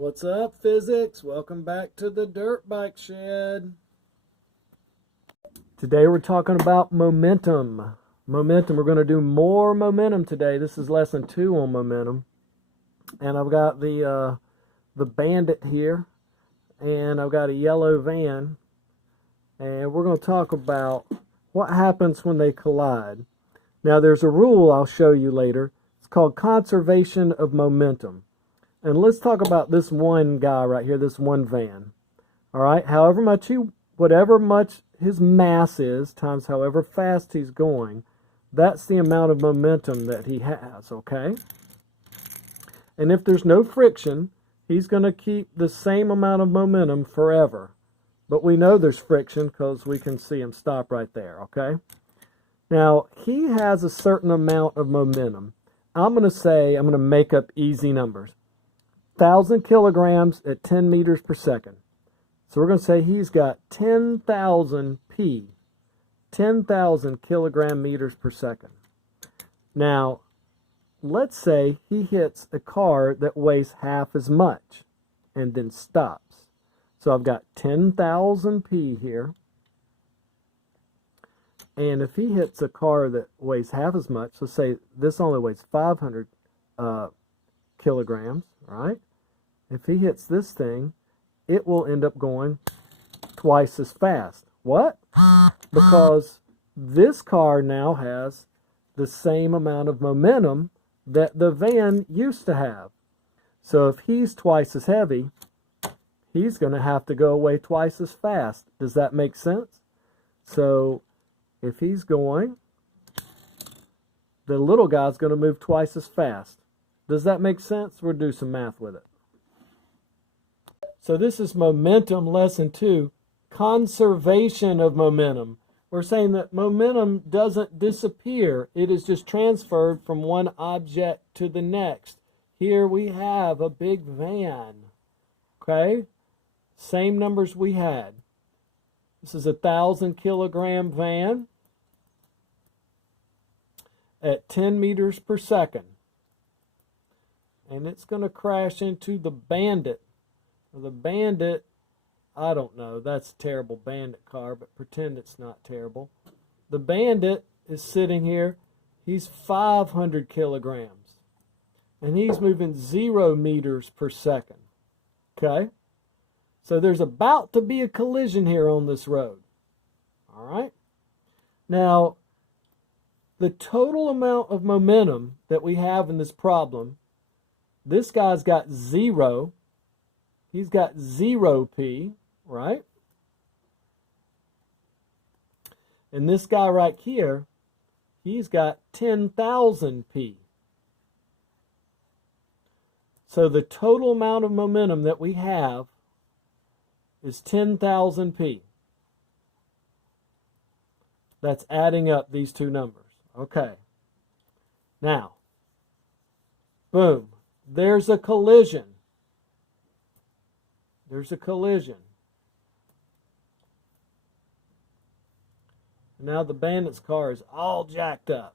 What's up, physics? Welcome back to the dirt bike shed. Today we're talking about momentum. We're going to do more momentum today. This is lesson 2 on momentum. And I've got the Bandit here, and I've got a yellow van, and we're going to talk about what happens when they collide. Now there's a rule I'll show you later. It's called conservation of momentum. And let's talk about this one guy right here, this one van. All right, whatever much his mass is times however fast he's going, that's the amount of momentum that he has, okay? And if there's no friction, he's going to keep the same amount of momentum forever. But we know there's friction because we can see him stop right there, okay? Now, he has a certain amount of momentum. I'm going to make up easy numbers. 1,000 kilograms at 10 meters per second. So we're going to say he's got 10,000 P, 10,000 kilogram meters per second. Now, let's say he hits a car that weighs half as much and then stops. So I've got 10,000 P here. And if he hits a car that weighs half as much, let's say this only weighs 500 kilograms, right? If he hits this thing, it will end up going twice as fast. What? Because this car now has the same amount of momentum that the van used to have. So if he's twice as heavy, he's going to have to go away twice as fast. Does that make sense? So if he's going, the little guy's going to move twice as fast. Does that make sense? We'll do some math with it. So this is momentum, lesson 2, conservation of momentum. We're saying that momentum doesn't disappear. It is just transferred from one object to the next. Here we have a big van. Okay? Same numbers we had. This is a 1,000 kilogram van at 10 meters per second. And it's going to crash into the Bandit. The Bandit, I don't know, that's a terrible Bandit car, but pretend it's not terrible. The Bandit is sitting here. He's 500 kilograms. And he's moving 0 meters per second. Okay? So there's about to be a collision here on this road. All right? Now, the total amount of momentum that we have in this problem, this guy's got 0. He's got 0 P, right? And this guy right here, he's got 10,000 P. So the total amount of momentum that we have is 10,000 P. That's adding up these two numbers. Okay. Now, boom, there's a collision. There's a collision. Now the Bandit's car is all jacked up.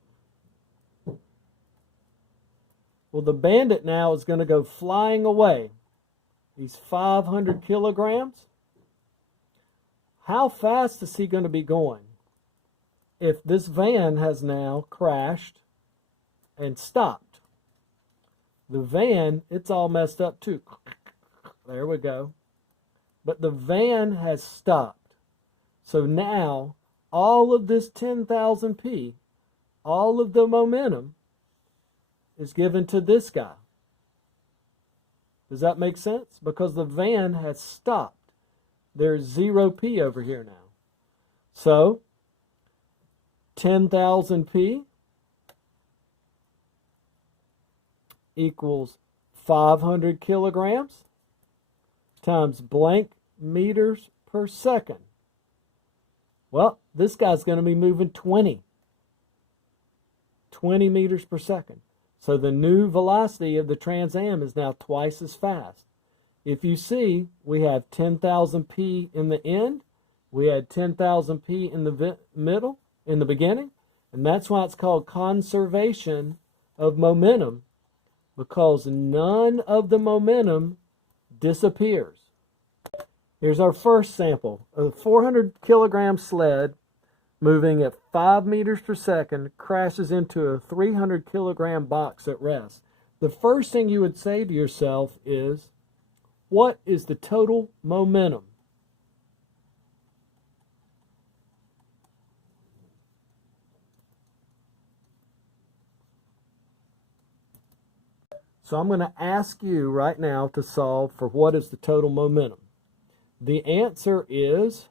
Well, the Bandit now is going to go flying away. He's 500 kilograms. How fast is he going to be going? If this van has now crashed and stopped. The van, it's all messed up too. There we go. But the van has stopped. So now, all of this 10,000 P, all of the momentum, is given to this guy. Does that make sense? Because the van has stopped. There's 0 P over here now. So, 10,000 P equals 500 kilograms times blank meters per second. Well, this guy's going to be moving 20 meters per second. So the new velocity of the Trans Am is now twice as fast. If you see, we have 10,000 P in the end. We had 10,000 P in the middle, in the beginning. And that's why it's called conservation of momentum, because none of the momentum disappears. Here's our first sample. A 400 kilogram sled moving at 5 meters per second crashes into a 300 kilogram box at rest. The first thing you would say to yourself is, what is the total momentum? So I'm going to ask you right now to solve for what is the total momentum. The answer is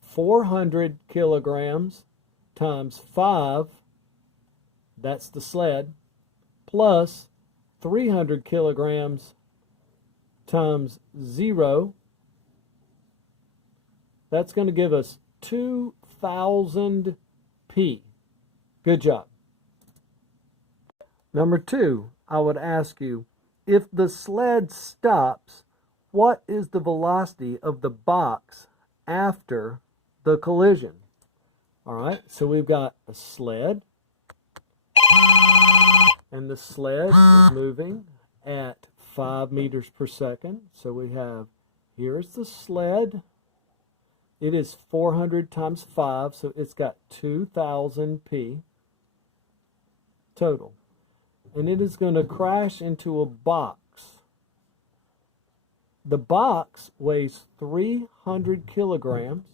400 kilograms times 5, that's the sled, plus 300 kilograms times 0, that's going to give us 2,000 P. Good job. Number 2, I would ask you, if the sled stops, what is the velocity of the box after the collision? All right, so we've got a sled, and the sled is moving at 5 meters per second. So we have, here's the sled. It is 400 times 5, so it's got 2,000 P total. And it is going to crash into a box. The box weighs 300 kilograms.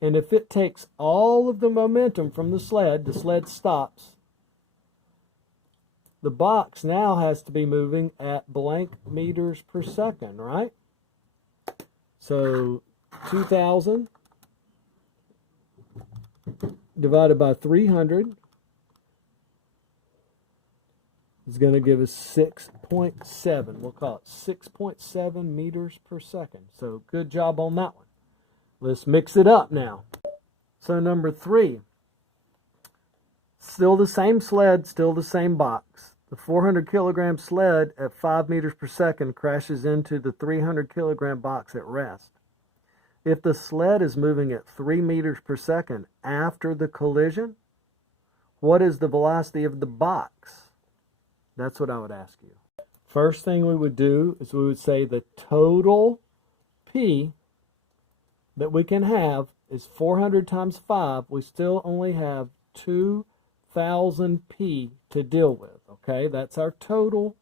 And if it takes all of the momentum from the sled stops. The box now has to be moving at blank meters per second, right? So 2,000 divided by 300 is going to give us 6.7. We'll call it 6.7 meters per second. So good job on that one. Let's mix it up now. So number 3, still the same sled, still the same box. The 400 kilogram sled at 5 meters per second crashes into the 300 kilogram box at rest. If the sled is moving at 3 meters per second after the collision, what is the velocity of the box? That's what I would ask you. First thing we would do is we would say the total P that we can have is 400 times 5. We still only have 2,000 P to deal with. Okay, that's our total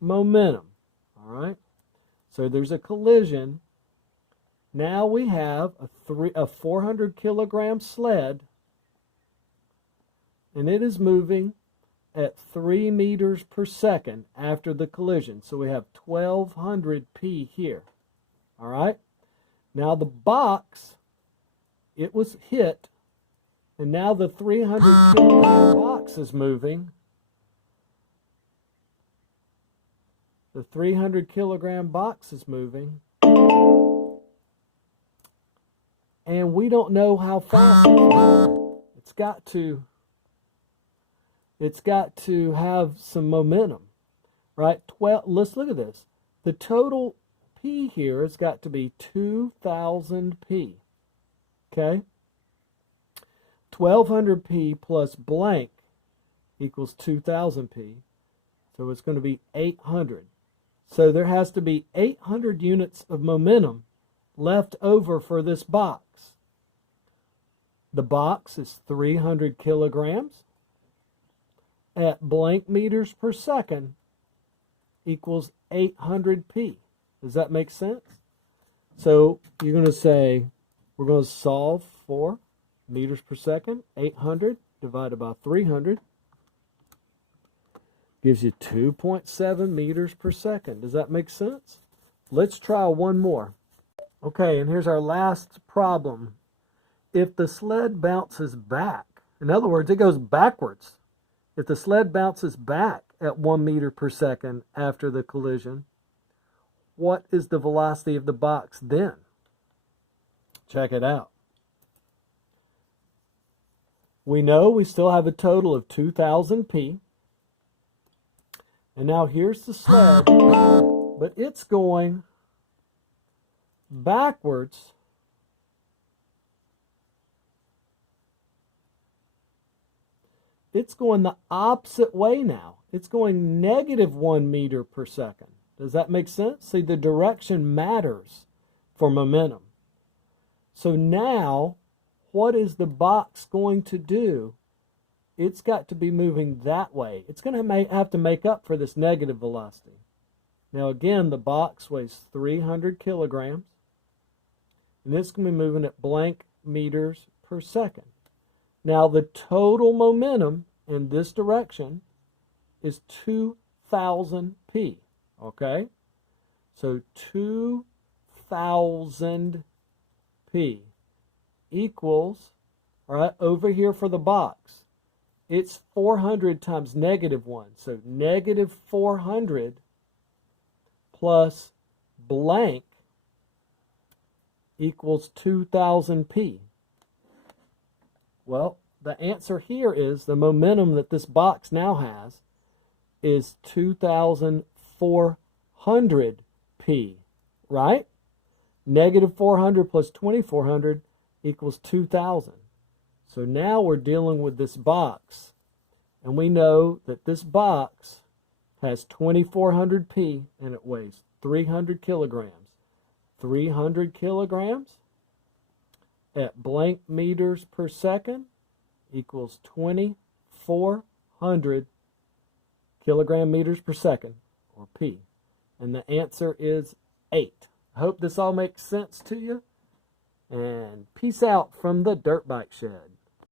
momentum. All right, so there's a collision. Now we have a 400 kilogram sled, and it is moving at 3 meters per second after the collision. So we have 1,200 P here. All right. Now the box, it was hit, and now the 300 kilogram box is moving. The 300 kilogram box is moving. And we don't know how fast it's moving. It's got to have some momentum, right? Let's look at this. The total P here has got to be 2,000 P. Okay? 1,200 P plus blank equals 2,000 P. So it's going to be 800. So there has to be 800 units of momentum left over for this box. The box is 300 kilograms at blank meters per second equals 800 P. Does that make sense? So you're going to say, we're going to solve for meters per second. 800 divided by 300 gives you 2.7 meters per second. Does that make sense? Let's try one more. Okay, and here's our last problem. If the sled bounces back, in other words, it goes backwards. If the sled bounces back at 1 meter per second after the collision, what is the velocity of the box then? Check it out. We know we still have a total of 2,000 P. And now here's the sled, but it's going backwards it's going the opposite way now. It's going -1 meter per second. Does that make sense? See, the direction matters for momentum. So now, what is the box going to do? It's got to be moving that way. It's going to have to make up for this negative velocity. Now again, the box weighs 300 kilograms. And it's going to be moving at blank meters per second. Now the total momentum in this direction is 2,000 p. Okay? So 2,000 p equals, all right, over here for the box, it's 400 times -1. So -400 plus blank equals 2,000 p. Well, the answer here is the momentum that this box now has is 2,400 p, right? -400 plus 2,400 equals 2,000. So now we're dealing with this box, and we know that this box has 2,400 p and it weighs 300 kilograms. 300 kilograms at blank meters per second equals 2,400 kilogram meters per second, or p. And the answer is 8. I hope this all makes sense to you. And peace out from the Dirt Bike Shed.